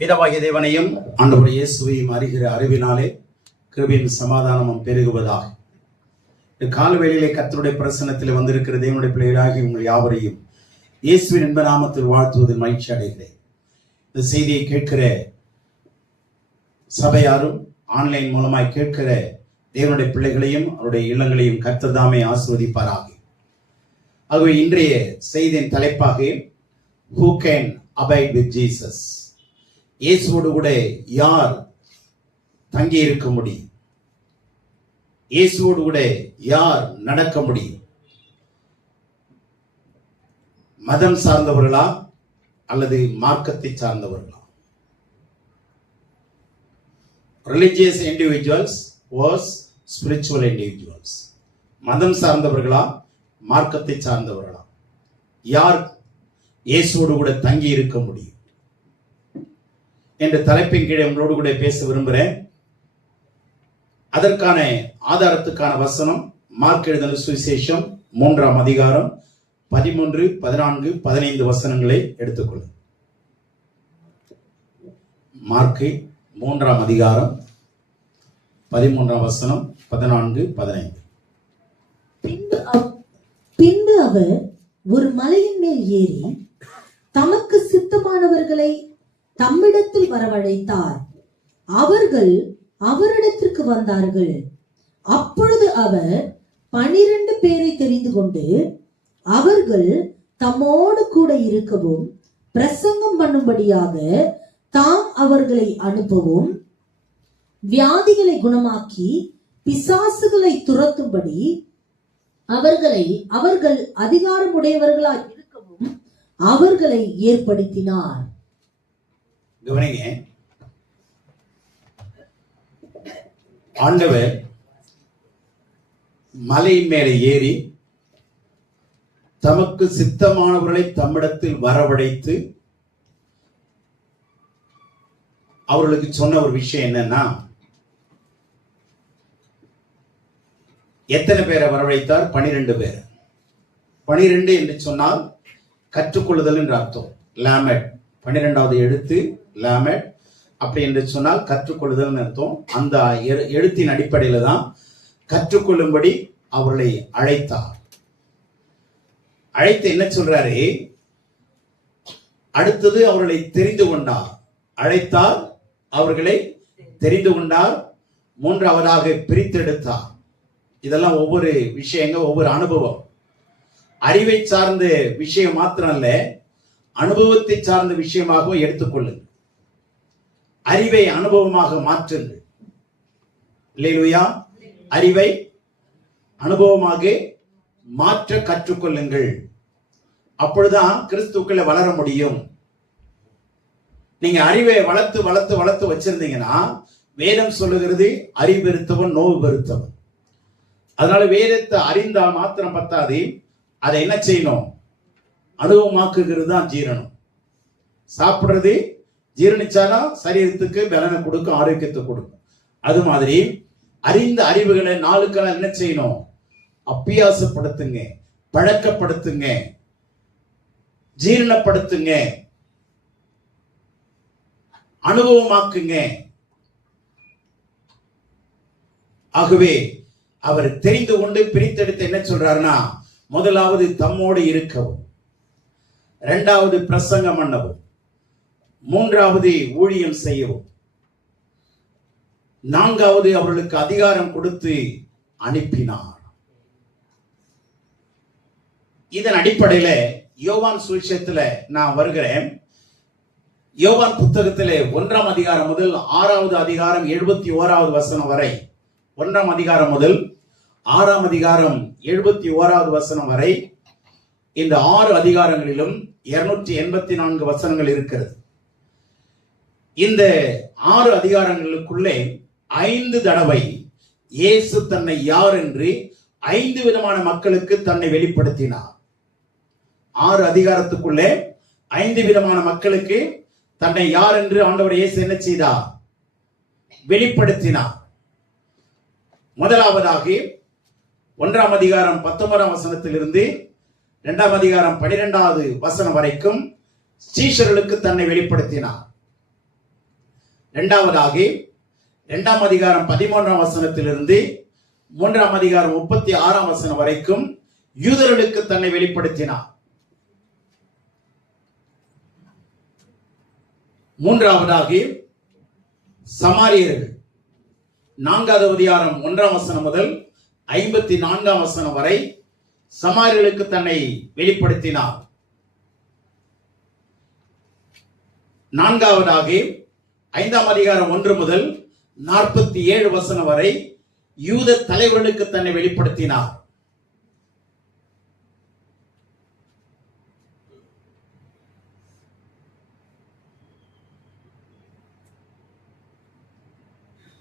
பிதாவாகிய தேவனையும் ஆண்டவர் இயேசுவையும் அறிகிற அறிவினாலே கிருபையும் சமாதானமும் பெருகுவதாக. காலவேளையிலே கர்த்தருடைய பிரசன்னத்தில் வந்திருக்கிற தேவனுடைய பிள்ளைகளாகி உங்கள் யாவரையும் இயேசுவின் என்ப நாமத்தில் வாழ்த்துவதில் மகிழ்ச்சி அடைகிறேன். இந்த செய்தியை கேட்கிற சபையாரும் ஆன்லைன் மூலமாய் கேட்கிற தேவனுடைய பிள்ளைகளையும் அவருடைய இல்லங்களையும் கர்த்தர் தாமே ஆசீர்வதிப்பாராக. ஆகவே இன்றைய செய்தியின் தலைப்பாக Who can abide with Jesus? இயேசுவோடு கூட யார் தங்கி இருக்க முடியும்? இயேசுவோடு கூட யார் நடக்க முடியும்? மதம் சார்ந்தவர்களா அல்லது மார்க்கத்தை சார்ந்தவர்களா? Religious individuals was spiritual individuals. மதம் சார்ந்தவர்களா மார்க்கத்தை சார்ந்தவர்களா? யார் இயேசுவோடு கூட தங்கி இருக்க முடியும் என்ற தலைப்பின் கீழே உங்களோடு கூட பேச விரும்புகிறேன். அதற்கான ஆதாரத்துக்கான வசனம் மார்க் எழுதின சுவிசேஷம் 3ஆம் அதிகாரம் 13, 14, 15 வசனங்களை எடுத்துக்கொள்ளும். மார்க்கு 3ஆம் அதிகாரம் 13ஆம் வசனம் 14, 15. பின்பு அவர் ஒரு மலையின் மேல் ஏறி தமக்கு சித்தமானவர்களை தம்மிடத்தில் வரவழைத்தார். அவர்கள் அவரிடத்திற்கு வந்தார்கள். அப்பொழுது அவர் 12 பேரை தெரிந்து கொண்டு அவர்கள் தம்மோடு கூட இருக்கவும் பிரசங்கம் பண்ணும்படியாக தாம் அவர்களை அனுப்பவும் வியாதிகளை குணமாக்கி பிசாசுகளை துரத்தும்படி அவர்கள் அதிகாரமுடையவர்களாய் இருக்கவும் அவர்களை ஏற்படுத்தினார். கவனிங்க, ஆண்டவர் மலையின் மேலே ஏறி தமக்கு சித்தமானவர்களை தம்மிடத்தில் வரவழைத்து அவர்களுக்கு சொன்ன ஒரு விஷயம் என்னன்னா, எத்தனை பேரை வரவழைத்தார்? 12 பேர். 12 என்று சொன்னால் கற்றுக்கொள்ளுதல் என்று அர்த்தம். லாமெட் 12வது எழுத்து லாமெட். அப்படி என்று சொன்னால் கற்றுக்கொள்ளுதல் அர்த்தம். அந்த எழுத்தின் அடிப்படையில தான் கற்றுக்கொள்ளும்படி அவர்களை அழைத்தார். அழைத்து என்ன சொல்றாரு? அடுத்தது அவர்களை தெரிந்து கொண்டார். அழைத்தார், அவர்களை தெரிந்து கொண்டார், 3ஆவதாக பிரித்தெடுத்தார். இதெல்லாம் ஒவ்வொரு விஷயங்கள், ஒவ்வொரு அனுபவம். அறிவை சார்ந்த விஷயம் மாத்திரம் அல்ல, அனுபவத்தை சார்ந்த விஷயமாகவும் எடுத்துக்கொள்ளுங்கள். அறிவை அனுபவமாக மாற்றுங்கள். அல்லேலூயா. அறிவை அனுபவமாக மாற்ற கற்றுக்கொள்ளுங்கள். அப்பொழுதுதான் கிறிஸ்துக்குள்ள வளர முடியும். நீங்க அறிவை வளர்த்து வளர்த்து வளர்த்து வச்சிருந்தீங்கன்னா, வேதம் சொல்லுகிறது அறிவு பெருத்தவன் நோவு பெருத்தவன். அதனால வேதத்தை அறிந்தா மாத்திரம் பத்தாது, அதை என்ன செய்யணும்? அனுபவமாக்குகிறது தான் ஜீரணம். சாப்பிடுறது ஜீரணிச்சாதான் சரீரத்துக்கு பலனை கொடுக்கும், ஆரோக்கியத்தை கொடுக்கும். அது மாதிரி அறிந்த அறிவுகளை நாளுக்கு நாள் என்ன செய்யணும்? அபியாசப்படுத்துங்க, பழக்கப்படுத்துங்க, ஜீரணப்படுத்துங்க, அனுபவமாக்குங்க. ஆகவே அவர் தெரிந்து கொண்டு பிரித்தெடுத்து என்ன சொல்றாருன்னா, முதலாவது தம்மோடு இருக்கவும், 2வது பிரசங்கம் பண்ணவும், 3வது ஊழியம் செய்யவும், 4வது அவர்களுக்கு அதிகாரம் கொடுத்து அனுப்பினார். இதன் அடிப்படையில யோவான் சுவிசேஷத்துல நான் வருகிறேன். யோவான் புத்தகத்திலே 1ஆம் அதிகாரம் முதல் 6வது அதிகாரம் 71வது வசனம் வரை, 1ஆம் அதிகாரம் முதல் 6ஆம் அதிகாரம் 71வது வசனம் வரை, இந்த 6 அதிகாரங்களிலும் 284 வசனங்கள் இருக்கிறது. இந்த 6 அதிகாரங்களுக்குள்ளே 5 தடவை இயேசு தன்னை யார் என்று 5 விதமான மக்களுக்கு தன்னை வெளிப்படுத்தினார். 6 அதிகாரத்துக்குள்ளே 5 விதமான மக்களுக்கு தன்னை யார் என்று ஆண்டவர் இயேசு என்ன செய்தார்? வெளிப்படுத்தினார். முதலாவதாக 1ஆம் அதிகாரம் 19ஆம் வசனத்திலிருந்து 2ஆம் அதிகாரம் 12வது வசனம் வரைக்கும் சீஷர்களுக்கு தன்னை வெளிப்படுத்தினார். இரண்டாவதாக 2ஆம் அதிகாரம் 13ஆம் வசனத்திலிருந்து 3ஆம் அதிகாரம் 36ஆம் வசனம் வரைக்கும் யூதர்களுக்கு தன்னை வெளிப்படுத்தினார். மூன்றாவதாக சமாரியர்கள் 4வது அதிகாரம் 1ஆம் வசனம் முதல் 54ஆம் வசனம் வரை சமாரியர்களுக்கு தன்னை வெளிப்படுத்தினார். நான்காவதாக 5ஆம் அதிகாரம் 1 முதல் 47 வசனம் வரை யூத தலைவர்களுக்கு தன்னை வெளிப்படுத்தினார்.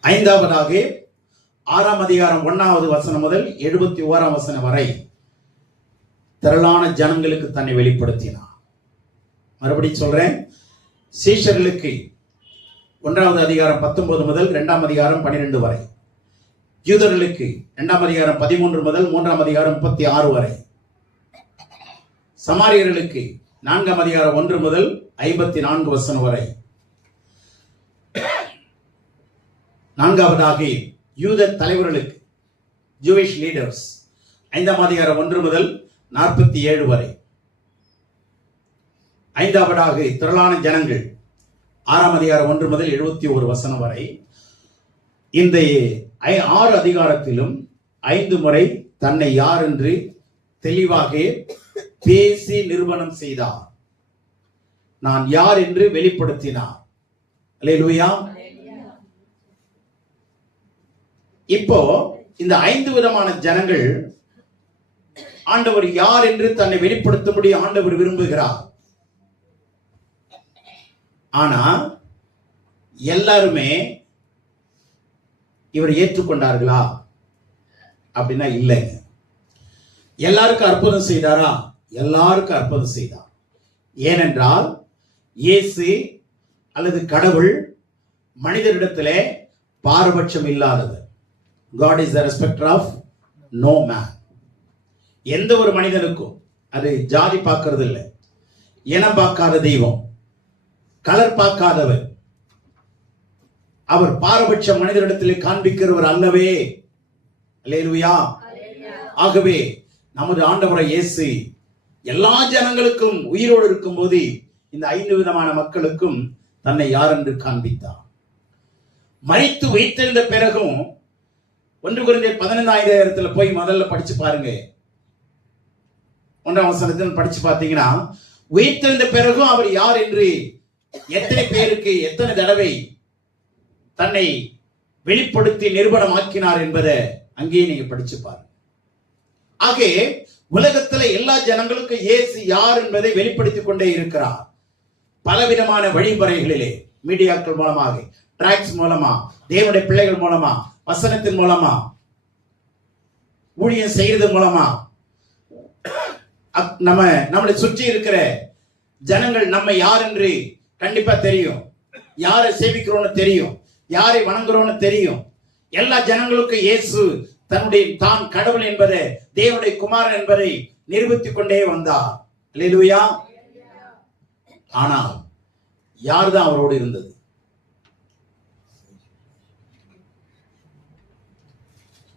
ஐந்தாவதாக 6ஆம் அதிகாரம் 1வது வசனம் முதல் 71ஆம் வசனம் வரை திரளான ஜனங்களுக்கு தன்னை வெளிப்படுத்தினார். மறுபடியும் சொல்றேன், சீஷர்களுக்கு 1வது அதிகாரம் 19 முதல் 2ஆம் அதிகாரம் 12 வரை, யூதர்களுக்கு 2ஆம் அதிகாரம் 13 முதல் 3ஆம் அதிகாரம் 36 வரை, சமாரியர்களுக்கு 4ஆம் அதிகாரம் 1 முதல் 54 வசனம் வரை, நான்காவதாக யூத தலைவர்களுக்கு ஜூவிஷ் லீடர்ஸ் 5ஆம் அதிகாரம் 1 முதல் 47 வரை, ஐந்தாவதாக திரளான ஜனங்கள் 6ஆம் அதிகாரம் 1 முதல் 71 வசனம் வரை. இந்த 6 அதிகாரத்திலும் 5 முறை தன்னை யார் என்று தெளிவாக பேசி நிரூபணம் செய்தார். நான் யார் என்று வெளிப்படுத்தினார். அல்லேலூயா. இப்போ இந்த 5 விதமான ஜனங்கள் ஆண்டவர் யார் என்று தன்னை வெளிப்படுத்தும்படி ஆண்டவர் விரும்புகிறார். ஆனா எல்லாருமே இவர் ஏற்றுக்கொண்டார்களா அப்படின்னா இல்லைங்க. எல்லாருக்கும் அற்புதம் செய்தாரா? எல்லாருக்கும் அற்புதம் செய்தார். ஏனென்றால் இயேசு அல்லது கடவுள் மனிதரிடத்திலே பாரபட்சம் இல்லாதவர். God is the respecter of no man. எந்த ஒரு மனிதனுக்கும், அது ஜாதி பார்க்கிறது இல்லை, இனம் பார்க்காத தெய்வம், கலர் பார்க்காதவர், அவர் பாரபட்ச மனிதரிடத்திலே காண்பிக்கிறவர் அல்லவே. அல்லேலூயா. ஆகவே நமது ஆண்டவரை இயேசு எல்லா ஜனங்களுக்கும் உயிரோடு இருக்கும் போது இந்த 5 விதமான மக்களுக்கும் தன்னை யார் என்று காண்பித்தார். மரித்து உயிர்த்தெழுந்த பிறகும் 1 கொரிந்தியர் 15 போய் முதல்ல படிச்சு பாருங்க. 1ஆம் வசனத்தில் படிச்சு பார்த்தீங்கன்னா, உயிர்த்தெழுந்த பிறகும் அவர் யார் என்று எத்தனை பேருக்கு எத்தனை தடவை தன்னை வெளிப்படுத்தி நிரூபணமாக்கினார் என்பதை அங்கேயே நீங்க படிச்சு பாருங்க. ஆகவே உலகத்துல எல்லா ஜனங்களுக்கும் இயேசு யார் என்பதை வெளிப்படுத்திக் கொண்டே இருக்கிறார். பலவிதமான வழிமுறைகளிலே, மீடியாக்கள் மூலமாக, டிராக்ஸ் மூலமா, தேவனுடைய பிள்ளைகள் மூலமா, வசனத்தின் மூலமா, ஊழியம் செய்யறது மூலமா, நம்மளை சுற்றி இருக்கிற ஜனங்கள் நம்ம யார் என்று கண்டிப்பா தெரியும். யாரை சேவிக்கிறோம்னு தெரியும், யாரை வணங்குறோம்னு தெரியும். எல்லா ஜனங்களுக்கும் இயேசு தான் கடவுள் என்பதை, தேவனுடைய குமாரன் என்பதை நிரூபித்துக் கொண்டே வந்தார். அல்லேலூயா. ஆனால் யார்தான் அவரோடு இருந்தது?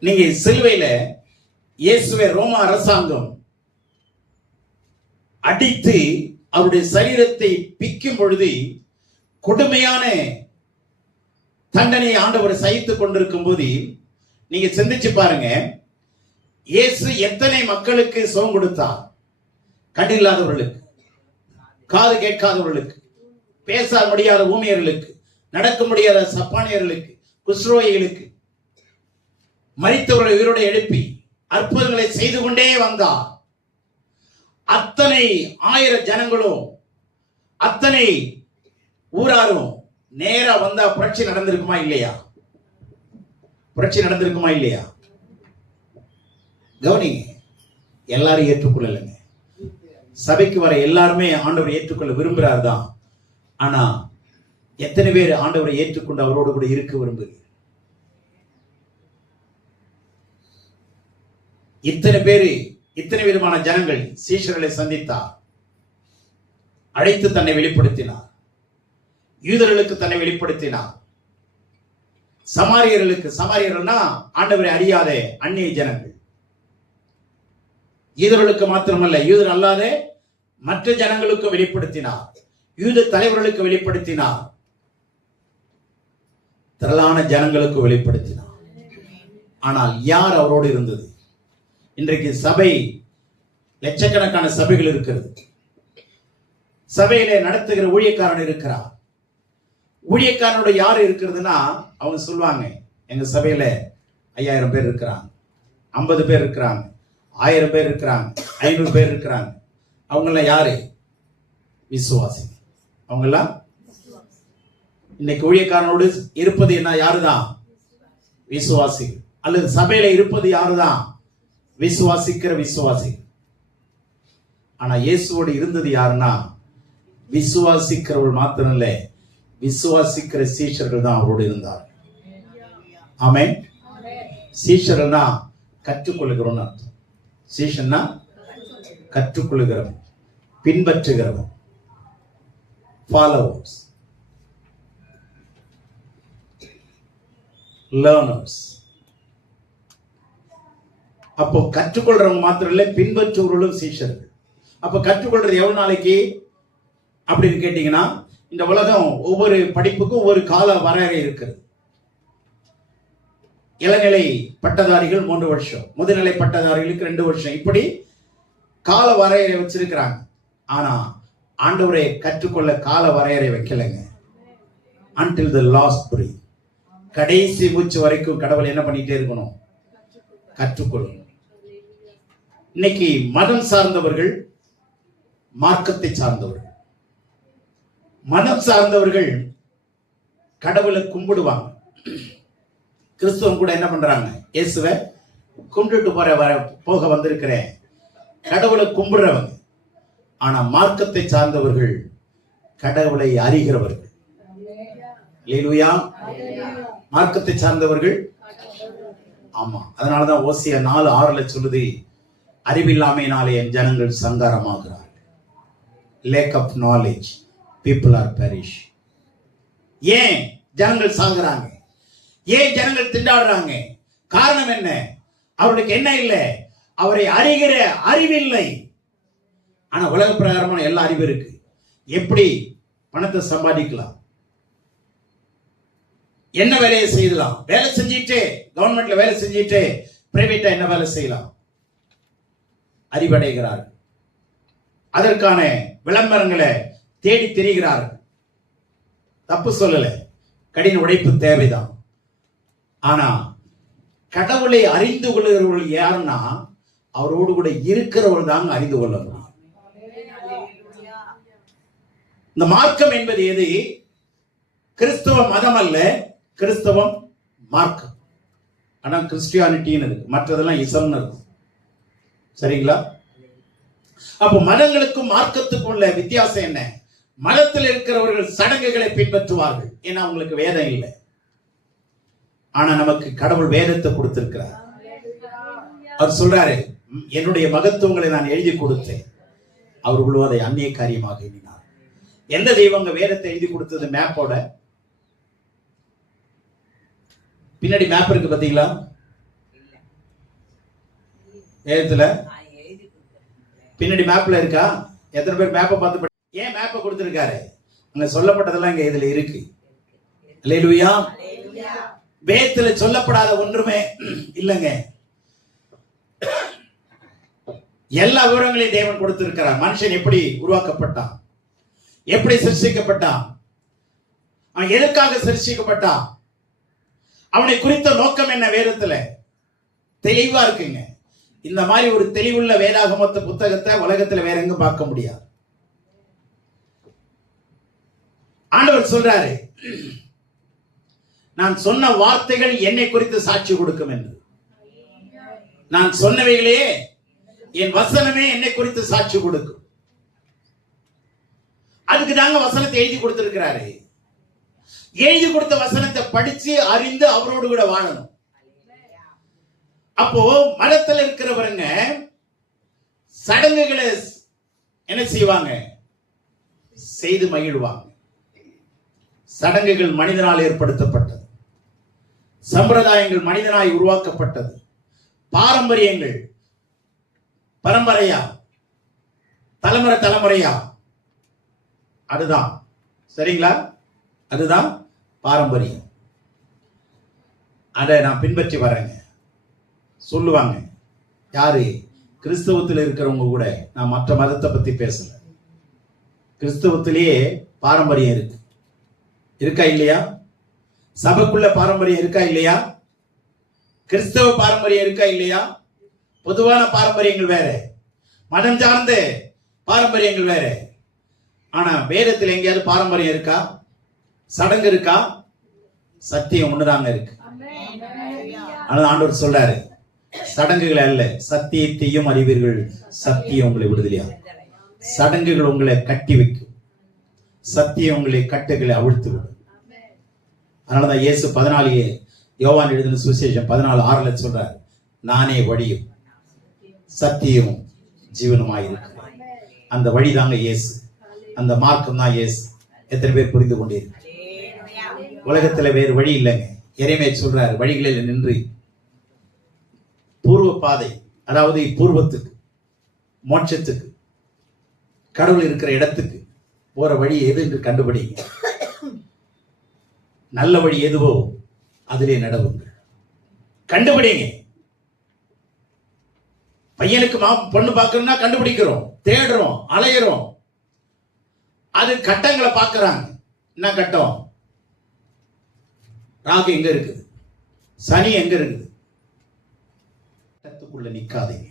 நீங்க சிலுவையில இயேசுவை ரோம அரசாங்கம் அடித்து அவருடைய சரீரத்தை பிக்கும் பொழுது கொடுமையான தண்டனை ஆண்டவர் சகித்துக் கொண்டிருக்கும் போது நீங்க சிந்திச்சு பாருங்க, இயேசு எத்தனை மக்களுக்கு சுகம் கொடுத்தார்? கண் இல்லாதவர்களுக்கு, காது கேட்காதவர்களுக்கு, பேச முடியாத ஊமையர்களுக்கு, நடக்க முடியாத சப்பானியர்களுக்கு, குஷ்ரோகிகளுக்கு, மரித்தவர்களை உயிரோடு எழுப்பி அற்புதங்களை செய்து கொண்டே வந்தார். அத்தனை 1000 ஜனங்களும் அத்தனை ஊராரும் நேரா வந்தா புரட்சி நடந்திருக்குமா இல்லையா? புரட்சி நடந்திருக்குமா இல்லையா? கவனிங்க, எல்லாரும் ஏற்றுக்கொள்ளலைங்க. சபைக்கு வர எல்லாருமே ஆண்டவரை ஏற்றுக்கொள்ள விரும்புகிறார் தான். ஆனா எத்தனை பேர் ஆண்டவரை ஏற்றுக்கொண்டு அவரோடு கூட இருக்க விரும்புகிறீர்கள்? இத்தனை பேரு, இத்தனை விதமான ஜனங்கள் சீஷர்களை சந்தித்தார், அழைத்து தன்னை வெளிப்படுத்தினார், யூதர்களுக்கு தன்னை வெளிப்படுத்தினார். சமாரியர்கள்னா ஆண்டவரை அறியாத அந்நிய ஜனங்கள். யூதர்களுக்கு மாத்திரமல்ல, யூதர் அல்லாத மற்ற ஜனங்களுக்கு வெளிப்படுத்தினார், யூத தலைவர்களுக்கு வெளிப்படுத்தினார், திரளான ஜனங்களுக்கு வெளிப்படுத்தினார். ஆனால் யார் அவரோடு இருந்தது? இன்றைக்கு சபை, லட்சக்கணக்கான சபைகள் இருக்கிறது. சபையிலே நடத்துகிற ஊழியக்காரன் இருக்கிறார். ஊழியக்காரனோட யாரு இருக்கிறதுனா, அவங்க சொல்லுவாங்க, எங்க சபையில 5000 பேர் இருக்கிறாங்க, 50 பேர் இருக்கிறாங்க, 1000 பேர் இருக்கிறாங்க, 500 பேர் இருக்கிறாங்க. அவங்க எல்லாம் யாரு? விசுவாசி. அவங்க எல்லாம் இன்னைக்கு ஊழியக்காரனோடு இருப்பது என்ன? யாருதான்? விசுவாசி. அல்லது சபையில இருப்பது யாருதான்? விசுவாசிக்கிற விசுவாசி. ஆனா இயேசுவோடு இருந்தது யாருன்னா, விசுவாசிக்கிறவர்கள் மாத்திரம் இல்ல, விசுவாசிக்கிற சீஷர்கள் தான் அவரோடு இருந்தார். ஆமென். சீஷர்கள்னா கற்றுக்கொள்கிறவன் அர்த்தம். சீஷன்னா கற்றுக்கொள்கிறவன், பின்பற்றுகிறவன், ஃபாலோவர்ஸ், லேர்னர்ஸ். அப்போ கற்றுக்கொள்றவங்க மாத்திரம் இல்ல, பின்பற்றுவர்களும் சீஷர்கள். அப்ப கற்றுக்கொள்றது எவ்வளவு நாளைக்கு அப்படின்னு கேட்டீங்கன்னா, இந்த உலகம் ஒவ்வொரு படிப்புக்கும் ஒவ்வொரு கால வரையறை இருக்கிறது. இளநிலை பட்டதாரிகள் 3 வருஷம், முதுநிலை பட்டதாரிகளுக்கு 2 வருஷம், இப்படி கால வரையறை வச்சிருக்கிறாங்க. ஆனா ஆண்டவரை கற்றுக்கொள்ள கால வரையறை வைக்கலைங்க. until the last breath, கடைசி மூச்சு வரைக்கும் கடவுள் என்ன பண்ணிட்டே இருக்கணும்? கற்றுக்கொள்ளணும். இன்னைக்கு மதம் சார்ந்தவர்கள், மார்க்கத்தை சார்ந்தவர்கள். மதம் சார்ந்தவர்கள் கடவுளை கும்பிடுவாங்க. கிறிஸ்தவம் கூட என்ன பண்றாங்க? இயேசுவை கும்பிட்டு போக வந்திருக்கிறேன், கடவுளை கும்பிடுறவங்க. ஆனா மார்க்கத்தை சார்ந்தவர்கள் கடவுளை அறிகிறவர்கள். அல்லேலூயா. மார்க்கத்தை சார்ந்தவர்கள். ஆமா, அதனாலதான் ஓசியா 4:6 சொல்லுது, அறிவில்லாமையினாலே என் ஜனங்கள் சங்காரமாகிறார்கள். lack of knowledge, people are perish. ஏன் ஜனங்கள் சாகுறாங்க? ஏன் ஜனங்கள் திண்டாடுறாங்க? காரணம் என்ன? அவர்களுக்கு என்ன இல்லை? அவரை அறிகிற அறிவில்லை. ஆனா உலக பிரகாரமான எல்லா அறிவு இருக்கு. எப்படி பணத்தை சம்பாதிக்கலாம், என்ன வேலையை செய்யலாம், வேலை செஞ்சிட்டு கவர்மெண்ட்ல வேலை செஞ்சிட்டு பிரைவேட்டா என்ன வேலை செய்யலாம், அறிவடைகிறார்கள். அதற்கான விளம்பரங்களை தேடி திரிகிறார்கள். தப்பு சொல்லல, கடின உழைப்பு தேவைதான். ஆனா கடவுளை அறிந்து கொள்கிறவர்கள் யாருன்னா, அவரோடு கூட இருக்கிறவர்கள் தான் அறிந்து கொள்ள முடியும். இந்த மார்க்கம் என்பது எது? கிறிஸ்தவ மதம் அல்ல, கிறிஸ்தவம் மார்க்கம். ஆனா கிறிஸ்டியானிட்டின்னு இருக்கு, மற்றதெல்லாம் இசம்னு இருக்கு. சரிங்களா? அப்ப மதங்களுக்கும் மார்க்கத்துக்கும் உள்ள வித்தியாசம் என்ன? மதத்தில் இருக்கிறவர்கள் சடங்குகளை பின்பற்றுவார்கள், ஏன்னா அவங்களுக்கு வேதம் இல்லை. ஆனா நமக்கு கடவுள் வேதத்தை கொடுத்திருக்கிறார். அவர் சொல்றாரு, என்னுடைய மகத்துவங்களை நான் எழுதி கொடுத்தேன், அவர்களும் அதை அந்நிய காரியமாக எண்ணினார். எந்த தெய்வங்க வேதத்தை எழுதி கொடுத்தது? மேப்போட பின்னாடி மேப் இருக்கு பாத்தீங்களா? வேதத்துல பின்னாடி மேப்ல இருக்கா? எத்தனை பேர் மேப்பை பார்த்து? ஏன் மேப்பை கொடுத்திருக்காரு? அங்க சொல்லப்பட்டதெல்லாம் இங்க இதுல இருக்கு. அல்லேலூயா. வேதத்துல சொல்லப்படாத ஒன்றுமே இல்லைங்க. எல்லா விவரங்களையும் தேவன் கொடுத்திருக்கிறார். மனுஷன் எப்படி உருவாக்கப்பட்டான், எப்படி சிருஷ்டிக்கப்பட்டான், அவன் எதற்காக சிருஷ்டிக்கப்பட்டான், அவனை குறித்த நோக்கம் என்ன, வேதத்துல தெளிவா இருக்குங்க. இந்த மாதிரி ஒரு தெளிவுள்ள வேதாகமத்த புத்தகத்தை உலகத்துல வேற எங்க பார்க்க முடியாது. ஆண்டவர் சொல்றாரு, நான் சொன்ன வார்த்தைகள் என்னை குறித்து சாட்சி கொடுக்கும் என்று. நான் சொன்னவைகளே, என் வசனமே என்னை குறித்து சாட்சி கொடுக்கும். அதுக்கு தாங்க வசனத்தை எழுதி கொடுத்திருக்கிறாரு. எழுதி கொடுத்த வசனத்தை படிச்சு அறிந்து அவரோடு கூட வாழணும். அப்போ மதத்தில் இருக்கிறவங்க சடங்குகளை என்ன செய்வாங்க? செய்து மகிழ்வாங்க. சடங்குகள் மனிதனால் ஏற்படுத்தப்பட்டது. சம்பிரதாயங்கள் மனிதனாய் உருவாக்கப்பட்டது. பாரம்பரியங்கள் பரம்பரையா, தலைமுறை தலைமுறையா, அதுதான் சரிங்களா? அதுதான் பாரம்பரியம். அதை நான் பின்பற்றி வரேங்க. சொல்லுவாங்க யாரு? கிறிஸ்தவத்தில் இருக்கிறவங்க கூட. நான் மற்ற மதத்தை பத்தி பேசல. கிறிஸ்தவத்திலேயே பாரம்பரியம் இருக்கு. இருக்கா இல்லையா? சபைக்குள்ள பாரம்பரியம் இருக்கா இல்லையா? கிறிஸ்தவ பாரம்பரியம் இருக்கா இல்லையா? பொதுவான பாரம்பரியங்கள் வேற, மதம் சார்ந்த பாரம்பரியங்கள் வேற. ஆனா வேதத்தில் எங்கேயாவது பாரம்பரியம் இருக்கா? சடங்கு இருக்கா? சத்தியம் ஒண்ணுதாங்க இருக்கு. அதனால ஆண்டவர் சொல்றாரு, சடங்குகள் அல்ல சத்தியத்தையும் அறிவீர்கள், சத்தியம் உங்களை விடுதலையா. சடங்குகள் உங்களை கட்டி வைக்கும், சத்தியம் உங்களை கட்டுகளை அவிழ்த்து விடும். அதனாலதான் இயேசு 14 யோவான் எழுதின சுவிசேஷம் 14:6 சொல்றாரு, நானே வழியும் சத்தியமும் ஜீவனுமாயிருக்கு. அந்த வழிதாங்க இயேசு, அந்த மார்க்கம் தான் இயேசு. எத்தனை பேர் புரிந்து கொண்டீர்கள்? உலகத்துல வேறு வழி இல்லைங்க. எரேமியா சொல்றாரு, வழிகளில் நின்று பூர்வ பாதை, அதாவது பூர்வத்துக்கு, மோட்சத்துக்கு, கடவுள் இருக்கிற இடத்துக்கு போற வழி எது என்று கண்டுபிடிங்க. நல்ல வழி எதுவோ அதிலே நடவுங்கள். கண்டுபிடிங்க. பையனுக்கு பொண்ணு பார்க்கணும்னா கண்டுபிடிக்கிறோம், தேடுறோம், அலையிறோம். அது கட்டங்களை பார்க்கறாங்க. என்ன கட்டம்? ராகு எங்க இருக்குது? சனி எங்க இருக்குது? சட்டத்துக்குள்ள நிக்காதீங்க,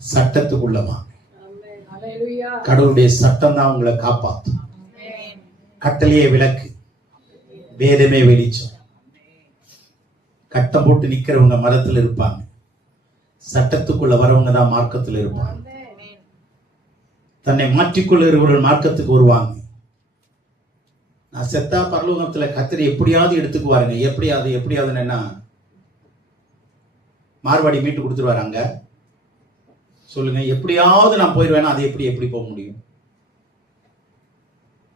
சட்டத்துக்குள்ள வாங்க. கடவுளுடைய சட்டம் தான் உங்களை காப்பாற்றும். கட்டளையே விளக்கு, வேதமே வெளிச்சம். கட்டம் போட்டு நிக்கிறவங்க மதத்தில் இருப்பாங்க, சட்டத்துக்குள்ள வரவங்க தான் மார்க்கத்தில் இருப்பாங்க. தன்னை மாற்றிக்கொள்ளுகிறவர்கள் மார்க்கத்துக்கு வருவாங்க. நான் செத்தா பரலோகத்துல கத்தரி எப்படியாவது எடுத்துக்குவாருங்க. எப்படியாவது என்ன மார்வாடி மீட்டு கொடுத்துருவாராங்க? சொல்லுங்க. எப்படியாவது நான் போயிடுவேன்னா அது எப்படி போக முடியும்?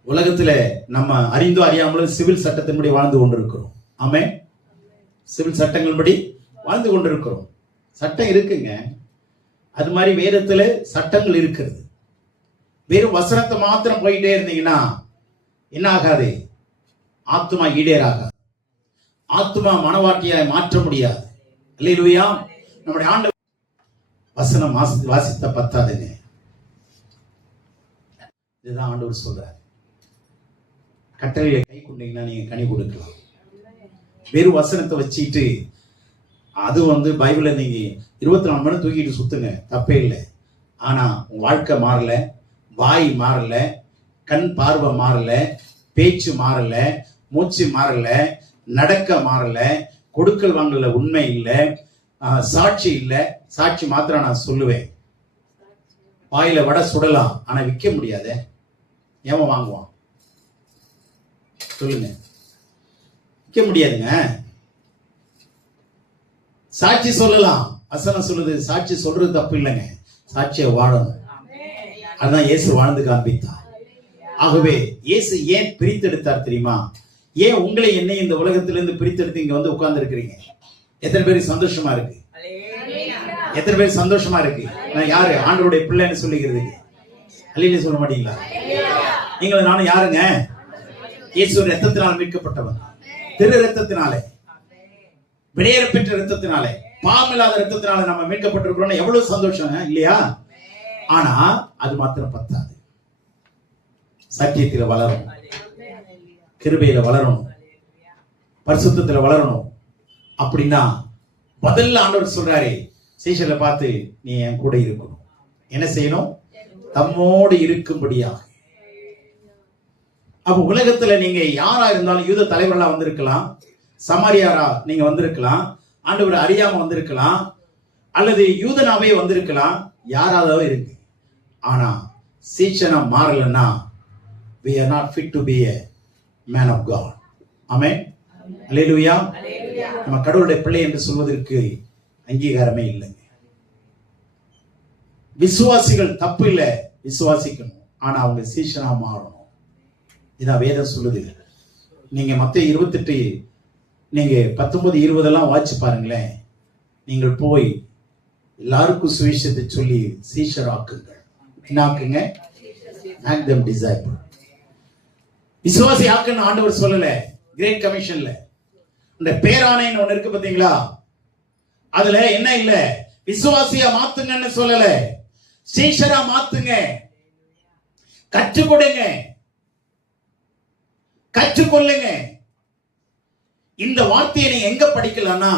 உலகத்துல நம்ம அறிந்தோ அறியாமலும் சிவில் சட்டத்தின்படி வாழ்ந்து கொண்டிருக்கிறோம். ஆமே, சிவில் சட்டங்கள்படி வாழ்ந்து கொண்டிருக்கிறோம். சட்டம் இருக்குங்க. அது மாதிரி வேதத்துல சட்டங்கள் இருக்கிறது. வெறும் வசனத்தை மாத்திரம் போயிட்டே இருந்தீங்கன்னா என்ன ஆகாது? ஆத்துமா ஈடேறாகாது, ஆத்துமா மனவாட்டியாய் மாற்ற முடியாது. அல்லேலூயா. நம்முடைய ஆண்டவர் வசனம் வாசித்த பத்தாதுங்க. இதுதான் ஆண்டவர் சொல்றார். கட்டளையை கை கொண்டீங்கன்னா நீங்க கனி கொடுக்கலாம். வெறும் வசனத்தை வச்சுட்டு அது பைபிளை நீங்க 24 மணி தூக்கிட்டு சுத்துங்க, தப்பே இல்லை. ஆனா உங்க வாழ்க்கை மாறல, வாய் மாறல, கண் பார்வை மாறல, பேச்சு மாறல, மூச்சு மாறல, நடக்க மாறல, கொடுக்கல் வாங்கல உண்மை இல்லை, சாட்சி இல்லை. சாட்சி மாத்திரம் நான் சொல்லுவேன். வாயில வடை சுடலாம், ஆனா விற்க முடியாத. ஏன் வாங்குவான்? சொல்லுங்க. விற்க முடியாதுங்க. சாட்சி சொல்லலாம், வசனம் சொல்லுது. சாட்சி சொல்றது தப்பு இல்லைங்க, சாட்சியை வாழணும். அதுதான் இயேசு வாழ்ந்து காண்பித்தார். ஆகவே இயேசு ஏன் பிரித்தெடுத்தார் தெரியுமா? ஏன் உங்களை என்னை இந்த உலகத்திலிருந்து பிரித்தெடுத்து இங்க வந்து உட்கார்ந்து இருக்கிறீங்க? எத்தனை பேருக்கு சந்தோஷமா இருக்கு? எத்தனை பேர் சந்தோஷமா இருக்கு? நான் யாரு? ஆண்டவருடைய பிள்ளைன்னு சொல்லிக்கிறது. அல்லேலூயா சொல்ல மாட்டீங்களா? நீங்களும் நானும் யாருங்க? இயேசு ரத்தத்தினால் மீட்கப்பட்டவன். திரு ரத்தத்தினாலே, விடையேற பெற்ற ரத்தத்தினாலே, பாவமில்லாத ரத்தத்தினால நம்ம மீட்கப்பட்டிருக்கிறோம். எவ்வளவு சந்தோஷம் இல்லையா? ஆனா அது மாத்திரம் பத்தாது. சத்தியத்தில் வளரணும், கிருபையில வளரணும், பரிசுத்தத்துல வளரணும். அப்படின்னா முதல்ல ஆண்டவர் சொல்றாரு, சீஷரை பார்த்து நீ என் கூட இருக்கணும். என்ன செய்யணும்? தம்மோடு இருக்கும்படியாக. அப்ப உலகத்துல நீங்க யாரா இருந்தாலும், யூத தலைவர்களா வந்திருக்கலாம், சமாரியாரா நீங்க வந்திருக்கலாம், ஆண்டவரை அறியாம வந்திருக்கலாம், அல்லது யூதனாவே வந்திருக்கலாம், யாராவது இருக்கு. ஆனா சீஷனா மாறலன்னா we are not fit to be a man of God. ஆமென். அல்லேலூயா. நம்ம கடவுளுடைய பிள்ளை என்று சொல்வதற்கு அங்கீகாரமே இல்லைங்க. விசுவாசிகள் தப்பு இல்லை, விசுவாசிக்கணும். ஆனா அவங்க சீஷனா மாறணும். இதான் வேதம் சொல்லுது. நீங்க மத்தேயு 28 நீங்க 19, 20 எல்லாம் வாட்சி பாருங்களேன். நீங்கள் போய் எல்லாருக்கும் சுவிசேஷத்தை சொல்லி சீஷர் ஆக்குங்கள். என்ன ஆக்குங்க? Make them disciple. விசுவாசி ஆக்குன்னு ஆண்டவர் சொல்லல. கிரேட் கமிஷன்ல இந்த பேராணைன்னு ஒண்ணு இருக்கு பாத்தீங்களா? அதுல என்ன இல்ல, விசுவாசியா மாத்துங்கன்னு சொல்லல, சீஷரா மாத்துங்க, கற்றுக் கொடுங்க, கற்றுக்கொள்ளுங்க. இந்த வார்த்தையை நீ எங்க படிக்கலாம்னா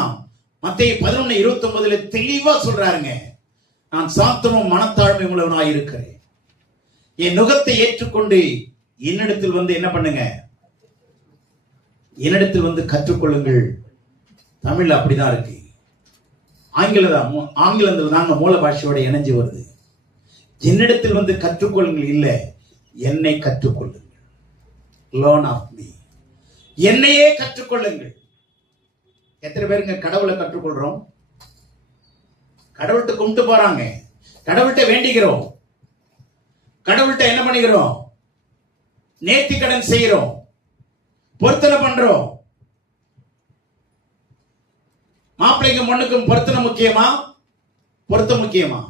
மத்தேயு 11:29 தெளிவா சொல்றாருங்க. நான் சாந்தமும் மனத்தாழ்மை உள்ளவனாய் இருக்கிறேன். என் நுகத்தை ஏற்றுக்கொண்டு என்னிடத்தில் வந்து என்ன பண்ணுங்க? என்னிடத்தில் வந்து கற்றுக்கொள்ளுங்கள். தமிழ் அப்படிதான் இருக்கு. ஆங்கிலத்தில் தாங்க மூல பாஷையோட இணைஞ்சு வருது. என்னிடத்தில் வந்து கற்றுக்கொள்ளுங்கள் இல்ல, என்னை கற்றுக்கொள்ளுங்கள். Learn of me. என்னையே கற்றுக்கொள்ளுங்கள். எத்தனை பேருங்க கடவுளை கற்றுக்கொள்றோம்? கடவுள்கிட்ட கும்பிட்டு போறாங்க, கடவுள்கிட்ட வேண்டிக்கிறோம், கடவுள்கிட்ட என்ன பண்ணிக்கிறோம்? நேர்த்தி கடன் செய்கிறோம், பொருத்தனை பண்றோம். மாப்பிள்ளைக்கும் பொண்ணுக்கும் பொருத்தனை முக்கியமா, பொருத்தம் முக்கியமா?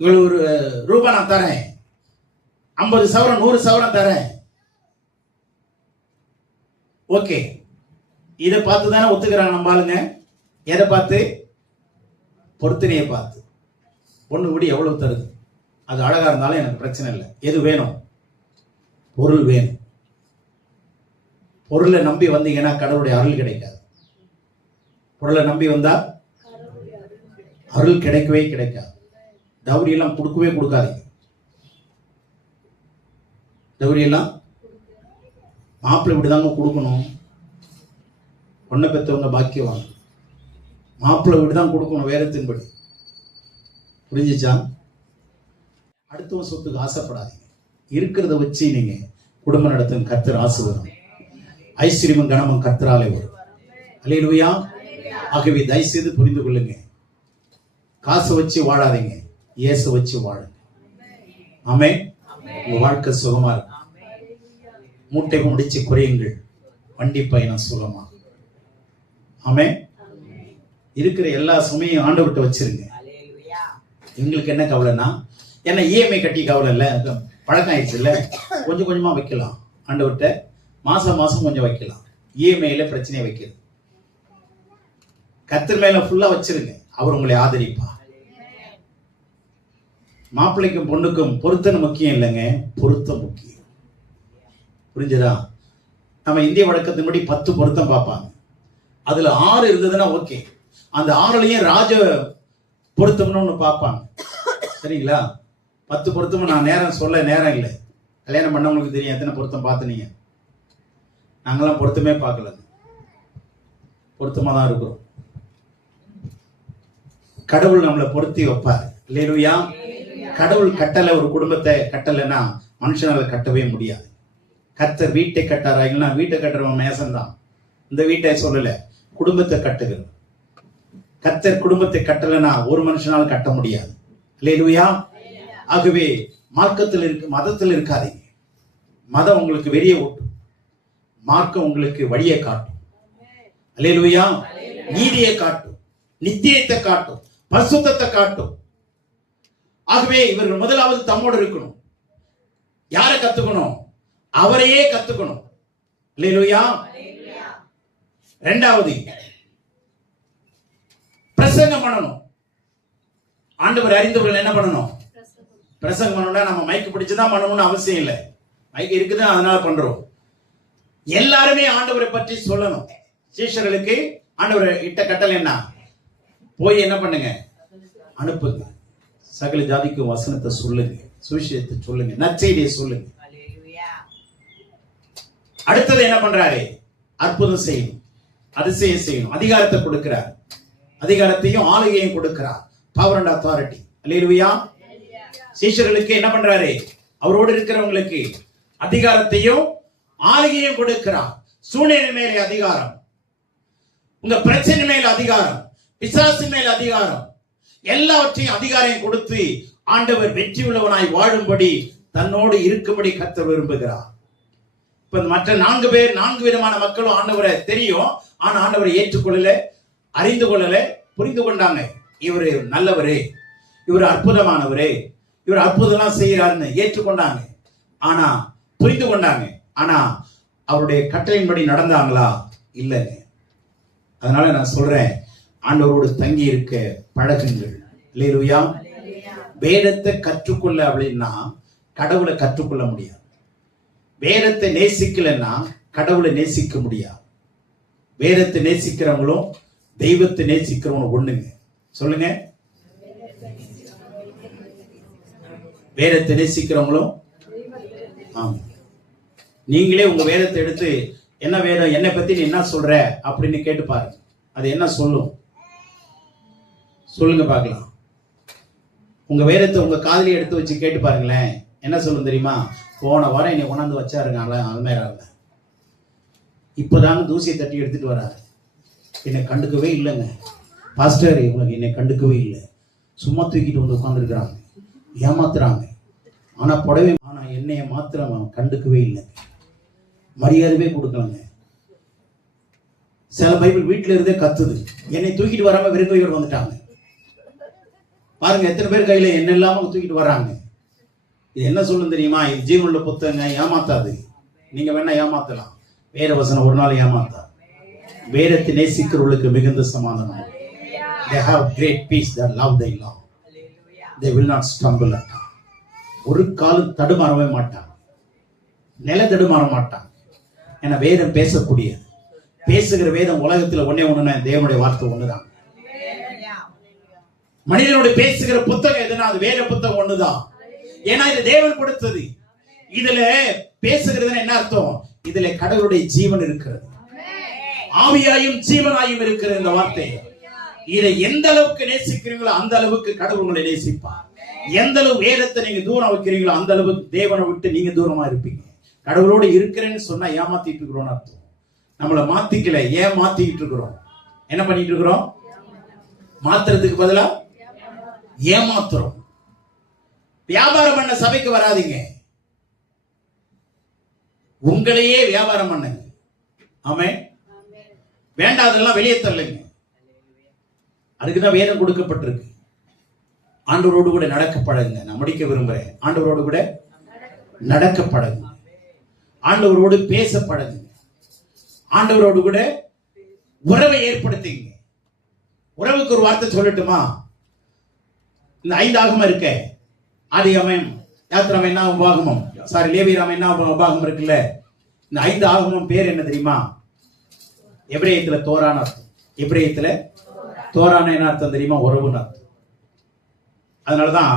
ஒரு ரூபாய் நான் தரேன், 50 சவரம் 100 சவரம் தரேன், ஓகே. இதை பார்த்து தானே ஒத்துக்கிறாங்க நம்ம ஆளுங்க. எதை பார்த்து? பொருத்தனையை பார்த்து. பொண்ணு கூடி எவ்வளவு தருது, அது அழகா இருந்தாலும் எனக்கு பிரச்சனை இல்லை. எது வேணும்? பொருள் வேணும். பொருளை நம்பி வந்தீங்கன்னா கடவுளுடைய அருள் கிடைக்காது. பொருளை நம்பி வந்தா அருள் கிடைக்கவே கிடைக்காது. டவுரி எல்லாம் கொடுக்கவே கொடுக்காதீங்க. டவுரி எல்லாம் மாப்பிள்ளை விட்டுதாங்க கொடுக்கணும். பொண்ணை பெற்றவங்க பாக்கியவாங்க. மாப்பிள்ளை விட்டுதான் கொடுக்கணும் வேதத்தின்படி. புரிஞ்சுச்சா? அடுத்தவன் சொத்துக்கு ஆசைப்படாதீங்க. இருக்கிறத வச்சு நீங்க குடும்ப நடத்தும். கர்த்தர் ஆசீர்வாதம், ஐஸ்வர்யமும் கனமும் கர்த்தராலே வரும். அல்லேலூயா. ஆகவே தயவு செய்து புரிந்து கொள்ளுங்க. காசு வச்சு வாழாதீங்க, இயேசு வச்சு வாழுங்க. ஆமென். உங்க வாழ்க்கை சுகமா இருக்கும். மூட்டை முடிச்சு குறையுங்கள், வண்டி பயணம் சுகமா. ஆமென். இருக்கிற எல்லா சுமையும் ஆண்டவர்கிட்ட வச்சிருங்க. எங்களுக்கு என்ன கவலைன்னா, என்ன இஎம்ஐ கட்டி கவலை இல்லை, பழக்கம் ஆயிடுச்சு இல்லை, கொஞ்சம் கொஞ்சமா வைக்கலாம். ஆண்டவர்கிட்ட மாசம் மாசம் கொஞ்சம் வைக்கலாம். இஎம்ஐல பிரச்சனையை வைக்கிறது. கர்த்தர் மேல ஃபுல்லா வச்சிருங்க, அவர் உங்களை ஆதரிப்பா. மாப்பிள்ளைக்கும் பொண்ணுக்கும் பொருத்தனை முக்கியம் இல்லைங்க, பொருத்தம் முக்கியம். புரிஞ்சதா? நம்ம இந்திய வழக்கத்தின்படி 10 பொருத்தம் பார்ப்பாங்க. அதுல 6 இருந்ததுன்னா ஓகே. அந்த 6லயும் ராஜ பொருத்தம்னு ஒண்ணு பார்ப்பாங்க. சரிங்களா? 10 பொருத்தமும் நான் நேரம் இல்லை. கல்யாணம் பண்ணவங்களுக்கு தெரியும் எத்தனை பொருத்தம் பார்த்துனீங்க. நாங்கெல்லாம் பொருத்தமே பார்க்கல, பொருத்தமா தான் இருக்கிறோம். கடவுள் நம்மளை பொருத்தி வைப்பார். அல்லேலூயா. கடவுள் கட்டளை ஒரு குடும்பத்தை கட்டலைன்னா மனுஷனால கட்டவே முடியாது. கர்த்தர் வீட்டை கட்டாராங்கன்னா வீட்டை கட்டுறவன் மேசன்தான். இந்த வீட்டை சொல்லல, குடும்பத்தை கட்டுகிறது. கர்த்தர் குடும்பத்தை கட்டலைன்னா ஒரு மனுஷனால கட்ட முடியாது. அல்லேலூயா. ஆகவே மார்க்கத்தில் மதத்தில் இருக்காதீங்க. மதம் உங்களுக்கு வெளியே ஓட்டும், மார்க்கம் உங்களுக்கு வழியை காட்டும். அல்லேலூயா. நீதியை காட்டும், நித்தியத்தை காட்டும், பரிசுத்தத்தை காட்டும். ஆகவே இவர்கள் முதலாவது தம்மோடு இருக்கணும். யாரை கத்துக்கணும்? அவரையே கத்துக்கணும். அல்லேலூயா. இரண்டாவது பிரசங்கம் பண்ணணும். ஆண்டவர் அறிந்தவர்கள் என்ன பண்ணணும்? பிரசங்கம் பண்ணணும்னா நம்ம மைக்கு பிடிச்சுதான் பண்ணணும்னு அவசியம் இல்லை. மைக்கு இருக்குதான் அதனால பண்றோம். எல்லாருமே ஆண்டவரை பற்றி சொல்லணும். சீஷர்களுக்கு ஆண்டவர் இட்ட கட்டளை என்ன? போய் என்ன பண்ணுங்க? அனுப்புங்க. சகல ஜாதிக்கும் வசனத்தை சொல்லுங்க, சுவிசேஷத்தை சொல்லுங்க, நற்செய்தியை சொல்லுங்க. அடுத்தது என்ன பண்றாரு? அற்புதம் செய்யணும், அதிசயம் செய்யணும். அதிகாரத்தை கொடுக்கிறார். அதிகாரத்தையும் ஆளுகையும் கொடுக்கிறார். Power and authority. அல்லேலூயா. சீஷர்களுக்கு என்ன பண்றாரு? அவரோடு இருக்கிறவங்களுக்கு அதிகாரத்தையும் ஆளுகையும் கொடுக்கிறார். சூழ்நிலை மேலே அதிகாரம், உங்க பிரச்சனை மேல அதிகாரம், பிசாசு மேல அதிகாரம், எல்லாவற்றையும் அதிகாரம் கொடுத்து ஆண்டவர் வெற்றி உள்ளவனாய் வாழும்படி தன்னோடு இருக்கும்படி கர்த்தர் விரும்புகிறார். இப்ப மற்ற 4 பேர் 4 விதமான மக்களும் ஆண்டவரை தெரியும், ஆனா ஆண்டவரை ஏற்றுக்கொள்ளல, அறிந்து கொள்ளல, புரிந்து கொண்டாங்க. இவரு நல்லவரே, இவர் அற்புதமானவரே, இவர் அற்புதம்லாம் செய்யறாருன்னு ஏற்றுக்கொண்டாங்க, ஆனா புரிந்து கொண்டாங்க. ஆனா அவருடைய கட்டளையின்படி நடந்தாங்களா? இல்லைங்க. அதனால நான் சொல்றேன், ஆண்டவரோடு தங்கி இருக்க பழகுங்கள். அல்லேலூயா. வேதத்தை கற்றுக்கொள்ள அப்படின்னா கடவுளை கற்றுக்கொள்ள முடியாது. வேதத்தை நேசிக்கலன்னா கடவுளை நேசிக்க முடியாது. வேதத்தை நேசிக்கிறவங்களும் தெய்வத்தை நேசிக்கிறவங்களும் ஒண்ணுங்க. சொல்லுங்க. வேதத்தை நேசிக்கிறவங்களும், ஆமா, நீங்களே உங்க வேதத்தை எடுத்து என்ன வேதம், என்னை பத்தி நீ என்ன சொல்ற அப்படின்னு கேட்டு பாருங்க. அது என்ன சொல்லும்? சொல்லுங்க பார்க்கலாம். உங்க வேதத்தை உங்க காதலி எடுத்து வச்சு கேட்டு பாருங்களேன், என்ன சொல்லும் தெரியுமா? போன வாரம் என்னை கொண்டாந்து வச்சாருங்க அல்மேரால, இப்பதாங்க தூசியை தட்டி எடுத்துட்டு வராரு, என்னை கண்டுக்கவே இல்லைங்க பாஸ்டர், இவங்களுக்கு என்னை கண்டுக்கவே இல்லை, சும்மா தூக்கிட்டு வந்து உட்காந்துருக்கிறாங்க, ஏமாத்துறாங்க, ஆனா புடவை, ஆனா என்னைய மாத்திரம் கண்டுக்கவே இல்லை, மரியாதையே கொடுக்கலங்க. சில பைபிள் வீட்டுல இருந்தே கத்துது, என்னை தூக்கிட்டு வராம விருந்தோடு வந்துட்டாங்க. பாருங்க எத்தனை பேர் கையில என்ன இல்லாம தூக்கிட்டு வர்றாங்க. இது என்ன சொல்லும் தெரியுமா? இது ஜீவனுள்ள புத்தகங்க, ஏமாத்தாது. நீங்க வேணா ஏமாத்தலாம், வேத வசனம் ஒரு நாள் ஏமாத்தா. வேதத்தை நேசிக்கிறவர்களுக்கு மிகுந்த சமாதானம். They have great peace that love thy law. They will not stumble at all. ஒரு காலம் தடுமாறவே மாட்டாங்க, நில தடுமாற மாட்டாங்க. ஏன்னா வேதம் பேசக்கூடியது. பேசுகிற வேதம் உலகத்துல ஒன்னே ஒண்ணுன்னா தேவனுடைய வார்த்தை ஒண்ணுதான். மனிதனுடைய பேசுகிற புத்தகம் எதுனா அது வேத புத்தகம் ஒண்ணுதான். ஏன்னா இது தேவன் கொடுத்தது. இதுல பேசுகிறது என்ன அர்த்தம்? இதுல கடவுளுடைய ஜீவன் இருக்கிறது, ஆவியாயும் ஜீவனாயும் இருக்கிற இந்த வார்த்தை. இதை எந்த அளவுக்கு நேசிக்கிறீங்களோ அந்த அளவுக்கு கடவுள் உங்களை நேசிப்பார். எந்த அளவு வேதத்தை நீங்க தூரம் வைக்கிறீங்களோ அந்த அளவுக்கு தேவனை விட்டு நீங்க தூரமா இருப்பீங்க. கடவுளோடு இருக்கிறேன்னு சொன்னா ஏமாத்திட்டு இருக்கிறோம் அர்த்தம். நம்மளை மாத்திக்கல, ஏன் மாத்திக்கிட்டு இருக்கிறோம்? என்ன பண்ணிட்டு இருக்கிறோம்? மாத்துறதுக்கு பதிலா ஏமாத்துறோம். வியாபாரம் பண்ண சபைக்கு வராதீங்க, உங்களையே வியாபாரம் பண்ணுங்க. ஆமென். வேண்டாதெல்லாம் வெளியே தள்ளுங்க. அதுக்குதான் வேதம் கொடுக்கப்பட்டிருக்கு. ஆண்டவரோடு கூட நடக்க பழகுங்க. நான் முடிக்க விரும்புறேன். ஆண்டவரோடு கூட நடக்க பழகுங்க, ஆண்டவரோடு பேச பழகுங்க, ஆண்டவரோடு கூட உறவை ஏற்படுத்திங்க. உறவுக்கு ஒரு வார்த்தை சொல்லட்டுமா? இந்த 5 ஆகமம் இருக்க, ஆதியாகமம், யாத்திராகமம், உபாகமம், லேவியராகமம், உபாகமம் இருக்குல்ல, இந்த 5 ஆகமம் பேர் என்ன தெரியுமா? எபிரேயத்துல தோரான அர்த்தம். எபிரேயத்துல தோரான என்ன அர்த்தம் தெரியுமா? உறவுன்னு அர்த்தம். அதனாலதான்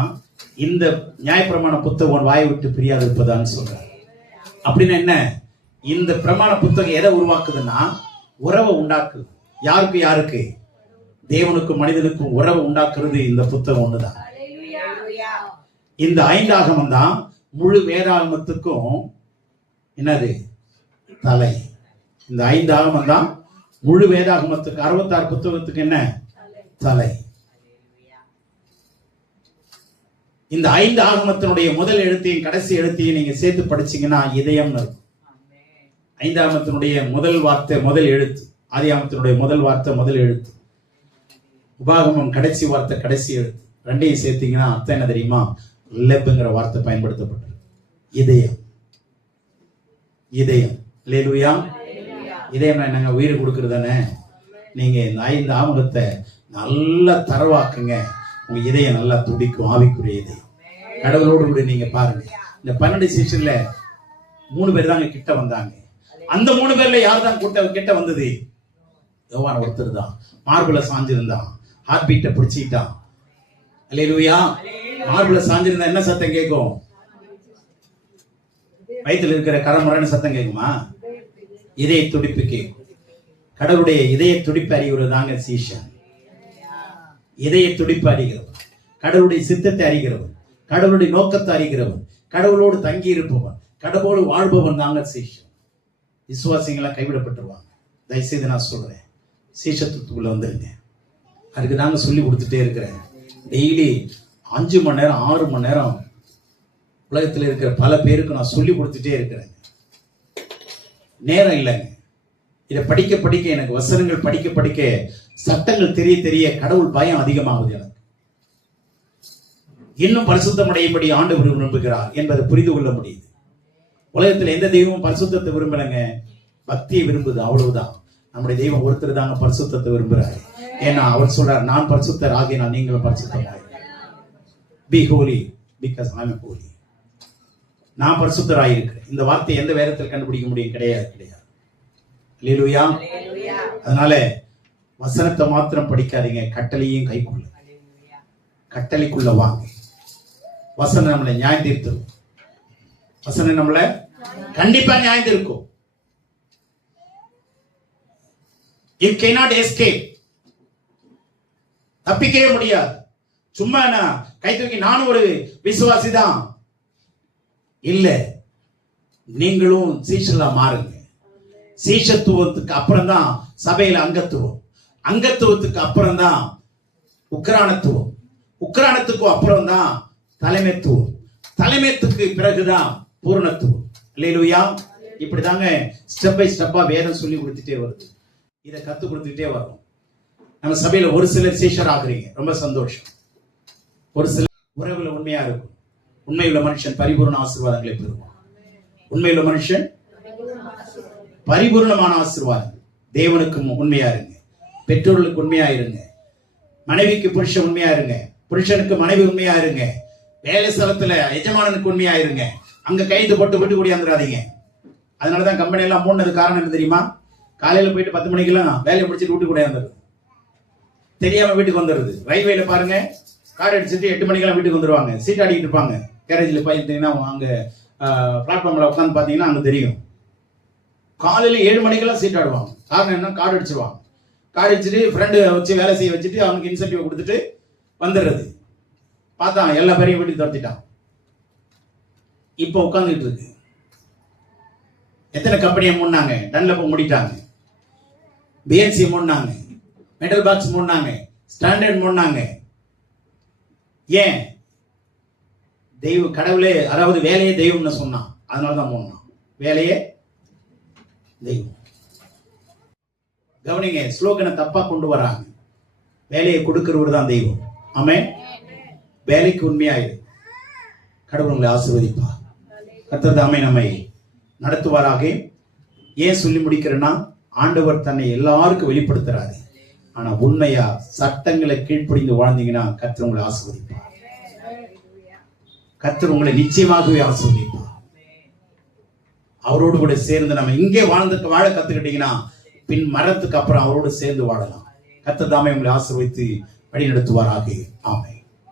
இந்த நியாயப்பிரமாண புத்தகம் வாயை விட்டு பிரியாது இருப்பதான்னு சொல்றாரு. அப்படின்னா என்ன? இந்த பிரமாண புத்தகம் எதை உருவாக்குதுன்னா உறவை உண்டாக்குது. யாருக்கு யாருக்கு? தேவனுக்கும் மனிதனுக்கும் உறவை உண்டாக்குறது இந்த புத்தகம் ஒண்ணுதான். இந்த 5 ஆகமம் தான் முழு வேதாகமத்துக்கும் என்னது? தலை. இந்த 5 ஆகமம் தான் முழு வேதாகமத்துக்கு 66 புத்தகத்துக்கு என்ன? தலை. இந்த 5 ஆகமத்தினுடைய முதல் எழுத்தையும் கடைசி எழுத்தையும் நீங்க சேர்த்து படிச்சீங்கன்னா இதயம் இருக்கும். 5 ஆகமத்தினுடைய முதல் வார்த்தை முதல் எழுத்து, ஆதியாகமத்தினுடைய முதல் வார்த்தை முதல் எழுத்து, உபாகமம் கடைசி வார்த்தை கடைசி எழுத்து. ரெண்டையும் சேர்த்தீங்கன்னா அர்த்தம் என்ன தெரியுமா? லெப்ங்கிற வார்த்தை பயன்படுத்தப்பட்டது. இதயம். இதயம். அல்லேலூயா. இதயம் என்னங்க? உயிர் கொடுக்கறதானே. நீங்க இந்த 5 ஆகமத்தை நல்லா தரவாக்குங்க, உங்க இதயம் நல்லா துடிக்கும். ஆவிக்குரிய இதயம். கடவுளோடு கூட நீங்க பாருங்க. இந்த 12 சீசன்ல 3 பேர் தாங்க கிட்ட வந்தாங்க. அந்த 3 பேர்ல யார் தான் கிட்ட வந்தது? யோவான் ஒருத்தர் தான். மார்புல சாஞ்சிருந்தான், ஹார்ட் பீட்டை பிடிச்சிட்டான். அல்லேலூயா. மார்புல சாஞ்சிருந்தா என்ன சத்தம் கேட்கும்? வயிற்றுல இருக்கிற கரமுறைன்னு சத்தம் கேட்குமா? இதய துடிப்பு கேட்கும். கடவுளுடைய இதய துடிப்பு அறிகிறது தாங்க சீஷன். இதய துடிப்பு அறிகிறவன், கடவுளுடைய சித்தத்தை அறிகிறவன், கடவுளுடைய நோக்கத்தை அறிகிறவன், கடவுளோடு தங்கி இருப்பவன், கடவுளோடு வாழ்பவன் தாங்க சீஷன். விசுவாசிகளா கைவிடப்பட்டுருவாங்க. தயவுசெய்து நான் சொல்றேன், சீஷத்துக்குள்ள வந்துருங்க. அதுக்கு நாங்க சொல்லி கொடுத்துட்டே இருக்கிறேன். டெய்லி 5 மணி நேரம் 6 மணி நேரம் உலகத்தில் இருக்கிற பல பேருக்கு நான் சொல்லி கொடுத்துட்டே இருக்கிறேன். நேரம் இல்லைங்க. இதை படிக்க படிக்க எனக்கு வசனங்கள் படிக்க படிக்க சட்டங்கள் தெரிய தெரிய கடவுள் பயம் அதிகமாகுது. எனக்கு இன்னும் பரிசுத்தமடையும்படி ஆண்டவர் விரும்புகிறார் என்பதை புரிந்து கொள்ள முடியுது. உலகத்தில் எந்த தெய்வமும் பரிசுத்தத்தை விரும்பலைங்க, பக்தியை விரும்புது, அவ்வளவுதான். நம்முடைய தெய்வம் ஒருத்தர் தாங்க பரிசுத்தத்தை விரும்புகிறார். ஏன்னா அவர் சொல்றார், நான் பரிசுத்தர் ஆகினால் நீங்களும் பரிசுத்தமாய். Be holy because I am holy. நான் பரிசுத்தராயிருக்கிறேன். இந்த வார்த்தையை எந்த வேதத்தில் கண்டுபிடிக்க முடியும்? கிடையாது. அல்லேலூயா. அதனால வசனத்தை மாத்திரம் படிக்காதீங்க, கட்டளையும் கைக்குள்ள, கட்டளைக்குள்ள வாங்க. வசனம் நம்மளை நியாயம் தீர்த்துரும். வசனம் நம்மளை கண்டிப்பா நியாயம் தீர்க்கும். You cannot escape. தப்பிக்கவே முடியாது. சும்மா நான் கை தூக்கி நானும் ஒரு விசுவாசி தான் இல்ல, நீங்களும் சீஷலா மாறுங்க. சீஷத்துவத்துக்கு அப்புறம் தான் சபையில அங்கத்துவம், அங்கத்துவத்துக்கு அப்புறம் தான் உக்ரானத்துவம், உக்ரானத்துக்கு அப்புறம் தான் தலைமைத்துவம், தலைமைத்துக்கு பிறகுதான் பூரணத்துவம். அல்லேலூயா. இப்படிதாங்க ஸ்டெப் பை ஸ்டெப்பா வேதம் சொல்லி கொடுத்துட்டே வருது. இதை கத்து கொடுத்துட்டே வரும். நம்ம சபையில ஒரு சிலர் சீஷர் ஆகுறீங்க, ரொம்ப சந்தோஷம். ஒரு சிலர் உறவுல உண்மையா இருக்கும். உண்மையுள்ள மனுஷன் பரிபூர்ண ஆசீர்வாதங்களை பெறுவான். உண்மையுள்ள மனுஷன் பரிபூர்ணமான ஆசீர்வாதங்கள். தேவனுக்கு உண்மையா இருங்க, பெற்றோர்களுக்கு உண்மையா இருங்க, மனைவிக்கு புருஷன் உண்மையா இருங்க, புருஷனுக்கு மனைவி உண்மையா இருங்க, வேலை ஸ்தலத்துல எஜமானனுக்கு உண்மையா இருங்க. அங்க கைது போட்டு விட்டு கூடியாந்துடாதீங்க. அதனாலதான் கம்பெனி எல்லாம் மூணது காரணம் என்ன தெரியுமா? காலையில போயிட்டு 10 மணிக்கெல்லாம் வேலையை முடிச்சுட்டு வீட்டு கூட வந்துடுது, தெரியாம வீட்டுக்கு வந்துடுது. ரயில்வேல பாருங்க, கார் அடிச்சுட்டு 8 மணிக்கெல்லாம் வீட்டுக்கு வந்துருவாங்க. சீட் ஆடிக்கிட்டு இருப்பாங்க. கேரேஜில் பார்த்தீங்கன்னா அங்க பிளாட்ஃபார்ம்ல உட்காந்து பார்த்தீங்கன்னா அங்க தெரியும். காலையில 7 மணிக்கெல்லாம் சீட் ஆடுவாங்க. காரணம் என்ன? கார்டு அடிச்சிருவாங்க. கார்டு அடிச்சுட்டு ஃப்ரெண்டு வச்சு வேலை செய்ய வச்சுட்டு அவனுக்கு இன்சென்டிவ் கொடுத்துட்டு வந்துடுறது. பார்த்தா எல்லா பேரையும் வீட்டுக்கு துரத்திட்டான். இப்போ உட்காந்துட்டு இருக்கு. எத்தனை கம்பெனியை மூடினாங்க? டன்லப் மூடிட்டாங்க, பிஎன்சி மூடினாங்க, மெட்டல் பாக்ஸ் மூடினாங்க, ஸ்டாண்டர்ட் மூடினாங்க. ஏன்? தெய்வ கடவுளே, அதாவது வேலையே தெய்வம்னு சொன்னான். அதனாலதான் மூடினான். வேலையே தெய்வம். கவனிங்க, ஸ்லோகனை தப்பா கொண்டு வராங்க. வேலையை கொடுக்கிறவர் தான் தெய்வம். ஆமென். வேலைக்கு உண்மையாயிரு, கடவுள் உங்களை ஆசீர்வதிப்பார். கர்த்தர் தாமே நம்மை நடத்துவாராக. ஏன் சொல்லி முடிக்கிறேன்னா, ஆண்டவர் தன்னை எல்லாருக்கும் வெளிப்படுத்துறாரு. ஆனா உண்மையா சட்டங்களை கீழ்ப்படிந்து வாழ்ந்தீங்கன்னா கர்த்தர் உங்களை ஆசீர்வதிப்பார். கர்த்தர் உங்களை நிச்சயமாகவே ஆசீர்வதிப்பார். அவரோடு கூட சேர்ந்து நம்ம இங்கே வாழ கத்துக்கிட்டீங்கன்னா பின் மரணத்துக்கு அப்புறம் அவரோடு சேர்ந்து வாழலாம். கர்த்தர் தாமே உங்களை ஆசீர்வதித்து வழி நடத்துவாராக. ஆமென்.